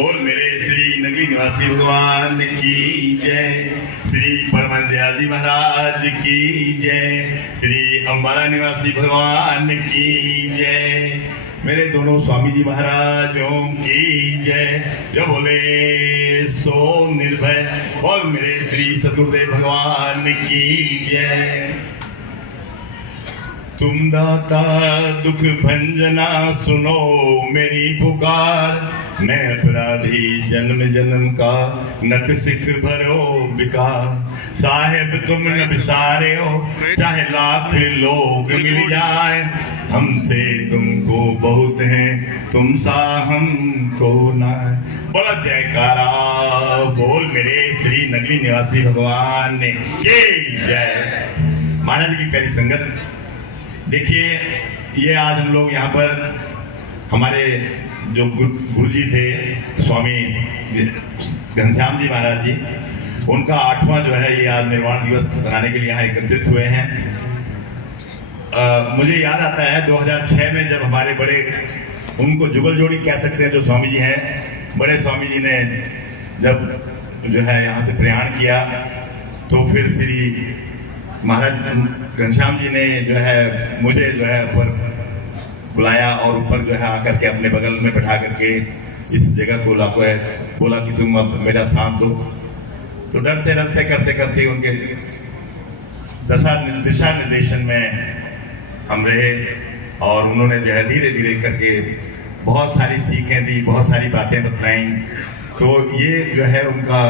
बोल मेरे श्री नगरी निवासी भगवान की जय, श्री परमदयाल जी महाराज की जय, श्री अम्बाला निवासी भगवान की जय, मेरे दोनों स्वामी जी महाराजों की जय। जो बोले सो निर्भय, बोल मेरे श्री सदगुरुदेव भगवान की जय। तुम दाता दुख भंजना सुनो मेरी पुकार, मैं अपराधी जन्म जन्म का नख सिख भरो बिकार। साहेब तुम न बिसारे हो चाहे लाख लोग मिल जाए, हमसे तुमको बहुत है तुम सा हमको ना। बोला जयकारा, बोल मेरे श्री नगरी निवासी भगवान की जय। महाराज की प्यारी संगत, देखिए ये आज हम लोग यहाँ पर हमारे जो गुरुजी थे स्वामी घनश्याम जी महाराज जी, उनका 8वां जो है ये आज निर्वाण दिवस मनाने के लिए यहाँ एकत्रित हुए हैं। मुझे याद आता है 2006 में जब हमारे बड़े, उनको जुगल जोड़ी कह सकते हैं जो स्वामी जी हैं, बड़े स्वामी जी ने जब जो है यहाँ से प्रयाण किया तो फिर श्री महाराज घनश्याम जी ने जो है मुझे जो है ऊपर बुलाया और ऊपर जो है आकर के अपने बगल में बैठा करके इस जगह को लाको है, बोला कि तुम अब मेरा साथ दो। तो डरते डरते करते करते उनके दिशा निर्देशन में हम रहे और उन्होंने जो है धीरे धीरे करके बहुत सारी सीखें दी, बहुत सारी बातें बतलाई। तो ये जो है उनका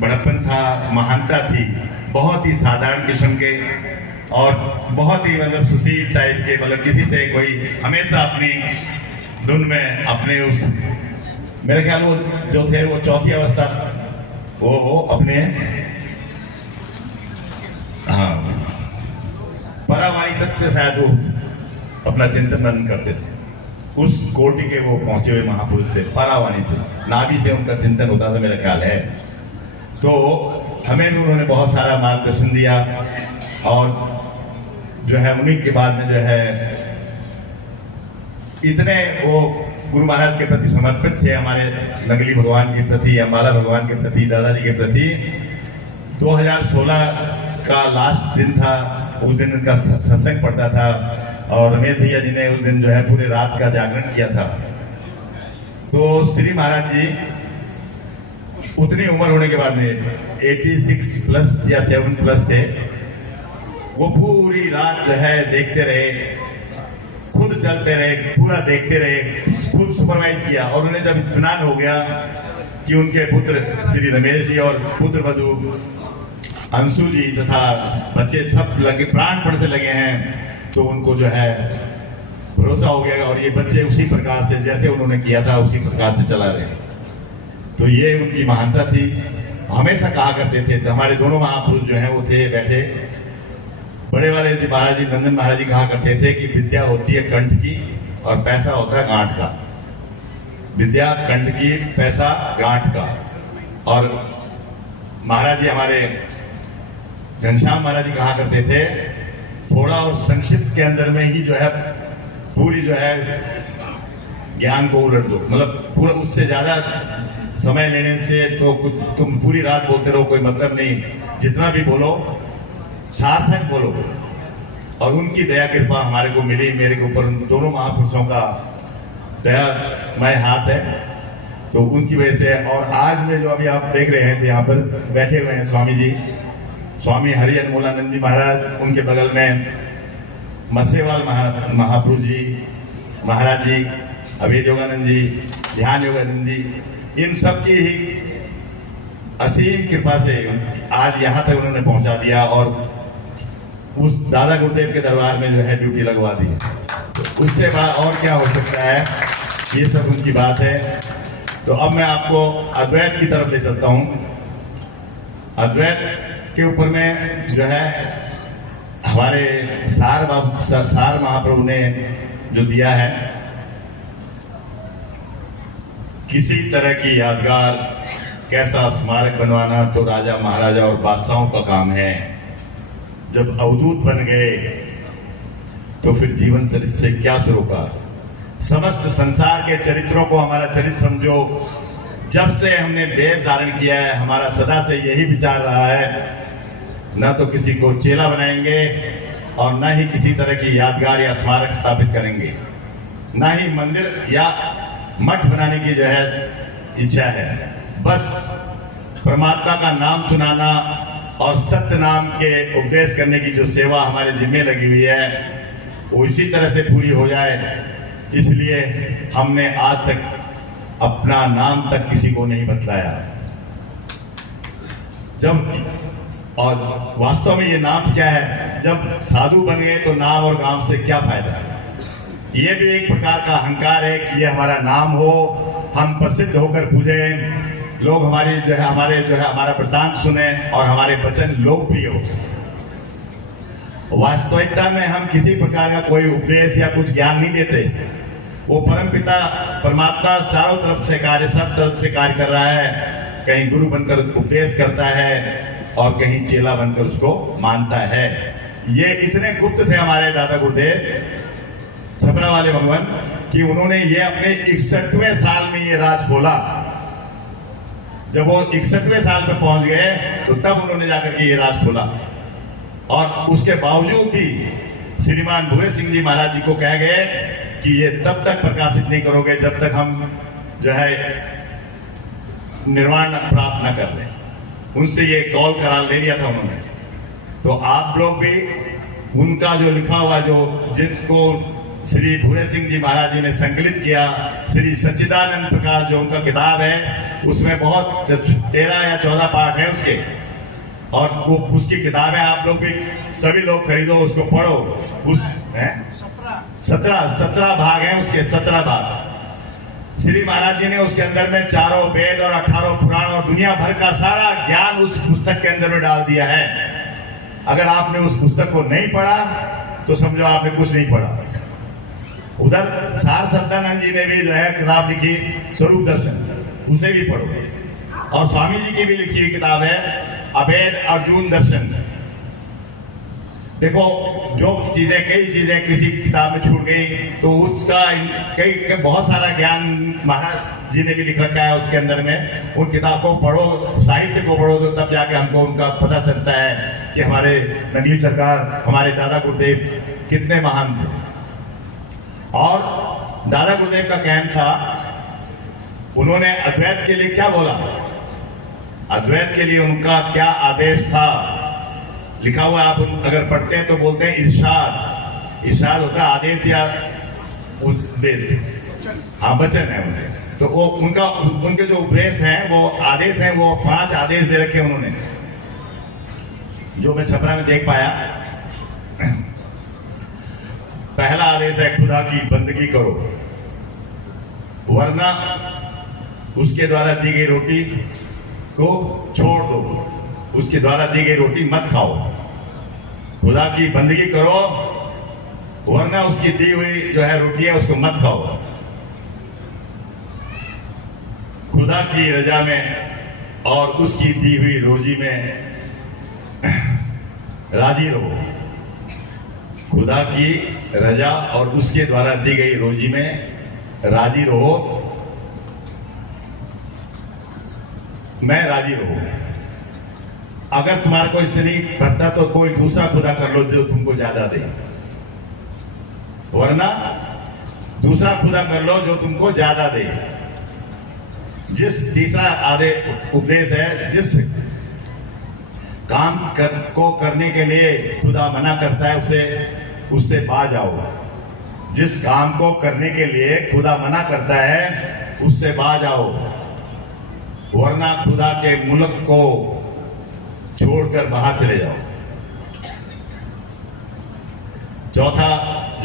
बड़प्पन था, महानता थी, बहुत ही साधारण किस्म के और बहुत ही मतलब सुशील टाइप के, मतलब किसी से कोई हमेशा अपनी धुन में अपने उस, मेरे ख्याल वो जो थे वो चौथी अवस्था वो अपने हाँ परावाणी तक से शायद वो अपना चिंतन मनन करते थे। उस कोटि के वो पहुंचे हुए महापुरुष से, परावाणी से, नाभि से उनका चिंतन होता था मेरा ख्याल है। तो हमें भी उन्होंने बहुत सारा मार्गदर्शन दिया और जो है उन्हीं के बाद में जो है इतने वो गुरु महाराज के प्रति समर्पित थे, हमारे नगली भगवान के प्रति, अम्बाला भगवान के प्रति, दादाजी के प्रति। 2016 का लास्ट दिन था, उस दिन उनका सत्संग पढ़ता था और रमेश भैया जी ने उस दिन जो है पूरे रात का जागरण किया था। तो श्री महाराज जी उतनी उम्र होने के बाद में 86 प्लस या 7 प्लस थे, वो पूरी रात जो है देखते रहे, खुद चलते रहे, पूरा देखते रहे, खुद सुपरवाइज किया। और उन्हें जब इत्मीनान हो गया कि उनके पुत्र श्री रमेश जी और पुत्र वधू अंशु जी तथा बच्चे सब लगे, प्राणपण से लगे हैं, तो उनको जो है भरोसा हो गया और ये बच्चे उसी प्रकार से जैसे उन्होंने किया था उसी प्रकार से चला रहे। तो ये उनकी महानता थी। हमेशा कहा करते थे, तो हमारे दोनों महापुरुष जो हैं वो थे बैठे, बड़े वाले जी महाराज जी नंदन महाराज जी कहा करते थे कि विद्या होती है कंठ की और पैसा होता है गांठ का। विद्या कंठ की, पैसा गांठ का। और महाराज जी हमारे घनश्याम महाराज जी कहा करते थे, थोड़ा और संक्षिप्त के अंदर में ही जो है पूरी जो है ज्ञान को उलट दो, मतलब पूरा उससे ज्यादा समय लेने से तो तुम पूरी रात बोलते रहो, कोई मतलब नहीं, जितना भी बोलो सार्थक बोलो। और उनकी दया कृपा हमारे को मिली, मेरे के ऊपर दोनों महापुरुषों का दयामय हाथ है, तो उनकी वजह से। और आज में जो अभी आप देख रहे हैं यहाँ पर बैठे हुए हैं स्वामी जी, स्वामी हरि अनमोलानंद जी महाराज, उनके बगल में मसेवाल महापुरुष जी महाराज जी, अभेद योगानंद जी, ध्यान योगानंद जी, इन सब की ही असीम कृपा से आज यहाँ तक उन्होंने पहुंचा दिया और उस दादा गुरुदेव के दरबार में जो है ड्यूटी लगवा दी है। तो उससे बाद और क्या हो सकता है, ये सब उनकी बात है। तो अब मैं आपको अद्वैत की तरफ ले चलता हूँ। अद्वैत के ऊपर में जो है हमारे सार महाप्रभु ने जो दिया है, किसी तरह की यादगार कैसा स्मारक बनवाना तो राजा महाराजा और बादशाहों का काम है। जब अवधूत बन गए तो फिर जीवन चरित्र से क्या सरोकार। समस्त संसार के चरित्रों को हमारा चरित्र समझो। जब से हमने वेश धारण किया है, हमारा सदा से यही विचार रहा है, न तो किसी को चेला बनाएंगे और न ही किसी तरह की यादगार या स्मारक स्थापित करेंगे, न ही मंदिर या मठ बनाने की जो है इच्छा है। बस परमात्मा का नाम सुनाना और सत्य नाम के उपदेश करने की जो सेवा हमारे जिम्मे लगी हुई है वो इसी तरह से पूरी हो जाए, इसलिए हमने आज तक अपना नाम तक किसी को नहीं बतलाया। और वास्तव में ये नाम क्या है? जब साधु बन गए तो नाम और गांव से क्या फायदा? ये भी एक प्रकार का अहंकार है कि ये हमारा नाम हो, हम प्रसिद्ध होकर पूजे, लोग हमारा वृत्तांत सुने और हमारे वचन लोकप्रिय हो। वास्तविकता में हम किसी प्रकार का कोई उपदेश या कुछ ज्ञान नहीं देते। वो परमपिता परमात्मा चारों तरफ से कार्य, सब तरफ से कार्य कर रहा है। कहीं गुरु बनकर उपदेश करता है और कहीं चेला बनकर उसको मानता है। ये इतने गुप्त थे हमारे दादा गुरुदेव छपरा वाले भगवान कि उन्होंने ये अपने 61वें साल में ये राज खोला। जब वो 61वें साल पे पहुंच गए तो तब उन्होंने जाकर के ये राज खोला। और उसके बावजूद भी श्रीमान भूरे सिंह जी महाराज जी को कह गए कि ये तब तक प्रकाशित नहीं करोगे जब तक हम जो है निर्वाण प्राप्त न कर लें। उनसे ये कॉल करार ले लिया था उन्होंने। तो आप लोग भी उनका जो लिखा हुआ, जो जिसको श्री भूरे सिंह जी महाराज जी ने संकलित किया, श्री सच्चिदानंद प्रकाश जो उनका किताब है, उसमें बहुत 13 या 14 पाठ है उसके, और वो उसकी किताबें आप लोग भी सभी लोग खरीदो, उसको पढ़ो। उस 17 भाग हैं उसके, 17 भाग। श्री महाराज जी ने उसके अंदर में 4 वेद और 18 पुराण और दुनिया भर का सारा ज्ञान उस पुस्तक के अंदर में डाल दिया है। अगर आपने उस पुस्तक को नहीं पढ़ा तो समझो आपने कुछ नहीं पढ़ा। उधर सार सत्यानंद जी ने भी जो है किताब लिखी स्वरूप दर्शन, उसे भी पढ़ो। और स्वामी जी की भी लिखी हुई किताब है अभेद अर्जुन दर्शन। देखो जो चीजें, कई चीजें किसी किताब में छूट गई तो उसका बहुत सारा ज्ञान महाराज जी ने भी लिख रखा है उसके अंदर में। उन किताब को पढ़ो, साहित्य को पढ़ो, तो तब जाके हमको उनका पता चलता है कि हमारे नंगली सरकार, हमारे दादा गुरुदेव कितने महान थे। और दादा गुरुदेव का कहना था, उन्होंने अद्वैत के लिए क्या बोला, अद्वैत के लिए उनका क्या आदेश था, लिखा हुआ आप अगर पढ़ते हैं तो बोलते हैं इरशाद। इरशाद होता है आदेश या उपदेश, हाँ वचन है उनके। तो वो उनके जो उपदेश हैं वो आदेश हैं, वो 5 आदेश दे रखे उन्होंने, जो मैं छपरा में देख पाया। पहला आदेश है खुदा की बंदगी करो, वरना उसके द्वारा दी गई रोटी को छोड़ दो, उसके द्वारा दी गई रोटी मत खाओ। खुदा की बंदगी करो वरना उसकी दी हुई जो है रोटी है उसको मत खाओ। खुदा की रजा में और उसकी दी हुई रोजी में राजी रहो। खुदा की रजा और उसके द्वारा दी गई रोजी में राजी रहो, मैं राजी रहूं। अगर तुम्हारा कोई इससे नहीं भरता तो कोई दूसरा खुदा कर लो जो तुमको ज्यादा दे, वरना दूसरा खुदा कर लो जो तुमको ज्यादा दे। तीसरा उपदेश है, जिस काम को करने के लिए खुदा मना करता है उससे बाज आओ। जिस काम को करने के लिए खुदा मना करता है उससे बाज आओ, वरना खुदा के मुल्क को छोड़कर बाहर चले जाओ। चौथा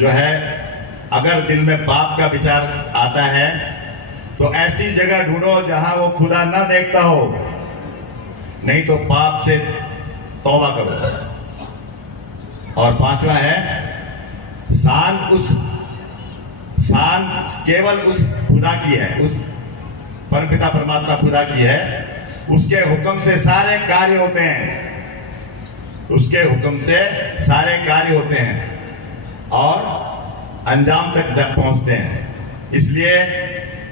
जो है, अगर दिल में पाप का विचार आता है तो ऐसी जगह ढूंढो जहां वो खुदा ना देखता हो, नहीं तो पाप से तौबा करो। और 5वां है, शान केवल उस खुदा की है, उस परमपिता परमात्मा खुदा की है। उसके हुक्म से सारे कार्य होते हैं, उसके हुक्म से सारे कार्य होते हैं और अंजाम तक पहुंचते हैं। इसलिए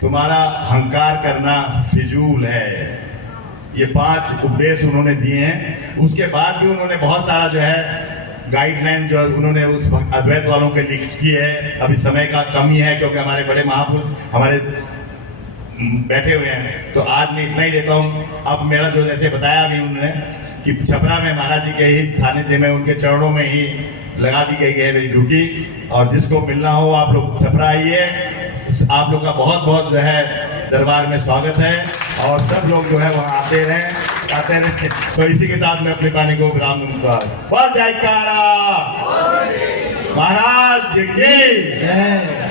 तुम्हारा अहंकार करना फिजूल है। ये 5 उपदेश उन्होंने दिए हैं। उसके बाद भी उन्होंने बहुत सारा जो है गाइडलाइन जो उन्होंने उस अद्वैत वालों के लिख की है। अभी समय का कमी है क्योंकि हमारे बड़े महापुरुष हमारे बैठे हुए हैं, तो आज मैं इतना ही देता हूँ। अब मेरा जो जैसे बताया अभी उन्होंने कि छपरा में महाराज जी के ही सानिध्य में उनके चरणों में ही लगा दी गई है मेरी ड्यूटी। और जिसको मिलना हो आप लोग छपरा आइए। आप लोग का बहुत बहुत जो है दरबार में स्वागत है और सब लोग जो है वहाँ आते रहे। तो इसी के साथ मैं अपने पानी को विराम दूंगा। बोल जयकारा महाराज की जय।